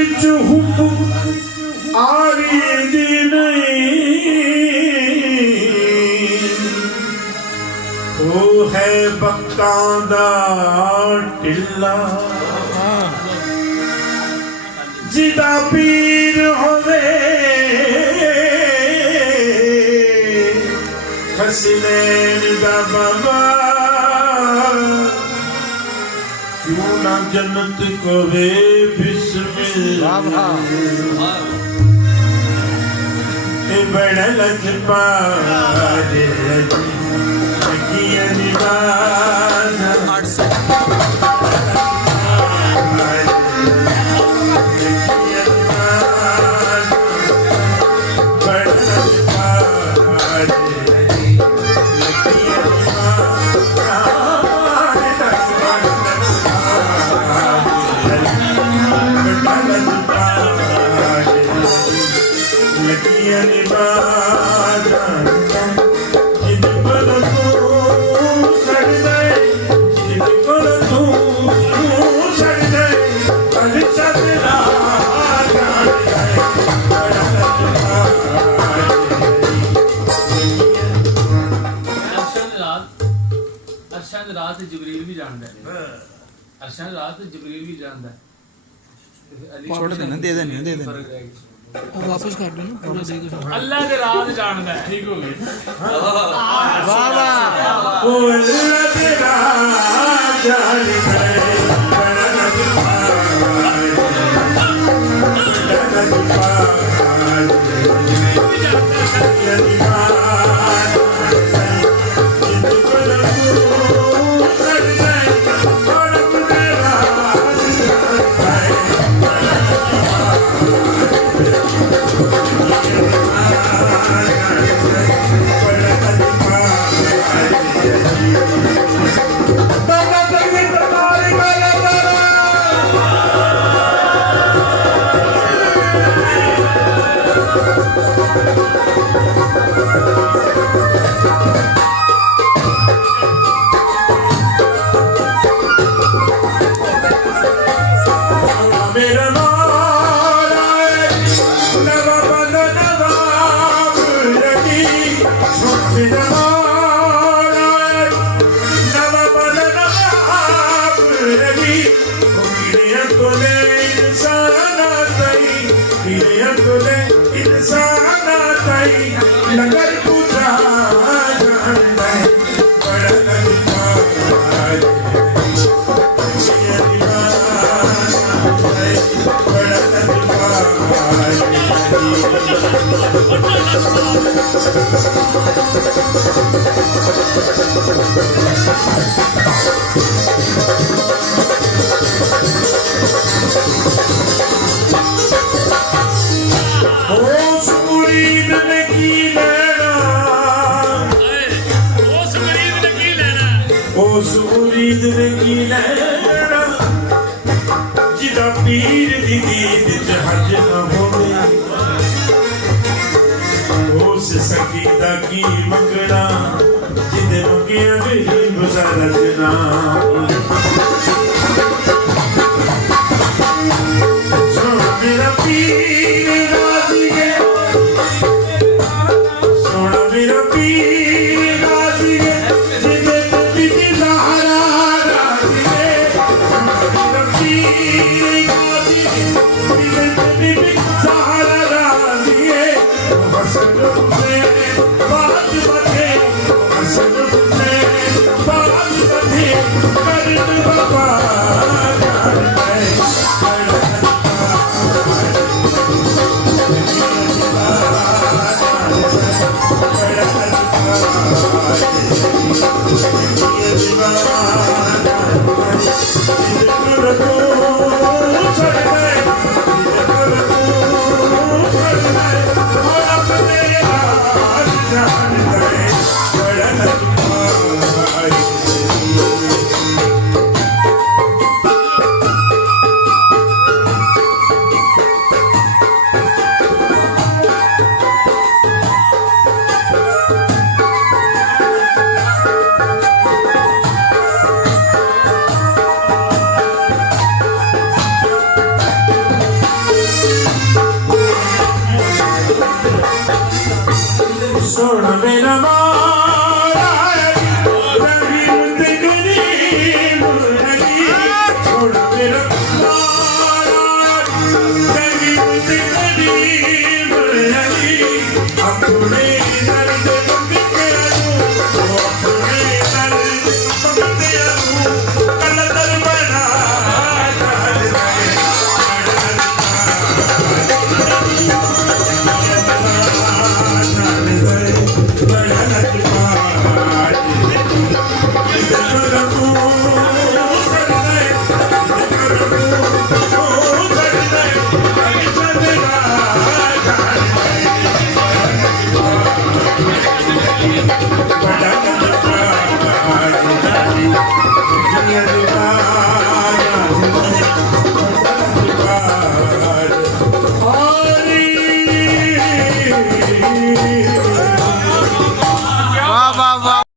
बिच hub आरी दी नहीं वो है बक्तां दा टिल्ला जिदा पीर होवे हसनैन दा बाबा क्यों ना जन्नत को वे बिस्मिल्लाह ए बड़ा लजपा दे लगिया निवाज़ 800 रात जिब्रील भी जानता है अरशद रात जिब्रील भी जानता है छोड़ देना दे देना वापस कर दो ना पूरा दे दो अल्लाह के रात जानता है ठीक हो गई वाह वाह ओ अल्लाह के रात जानता है नगर पूजा मुरीद ने की लैना जिदा पीर दी दीद च हज न होवे उस सकीदा की मंगना जिदे मंगिया भी गुजारत ना सोना मेरा पीर राजी है सोना मेरा पीर राजी है सोना मेरा महाराज रहीम ते करीम अली सोना मेरा महाराज रहीम ते करीम अली अपने दर्द मंगते आलू अपने दर्द मंगते आलू कलंदर बना Yeah.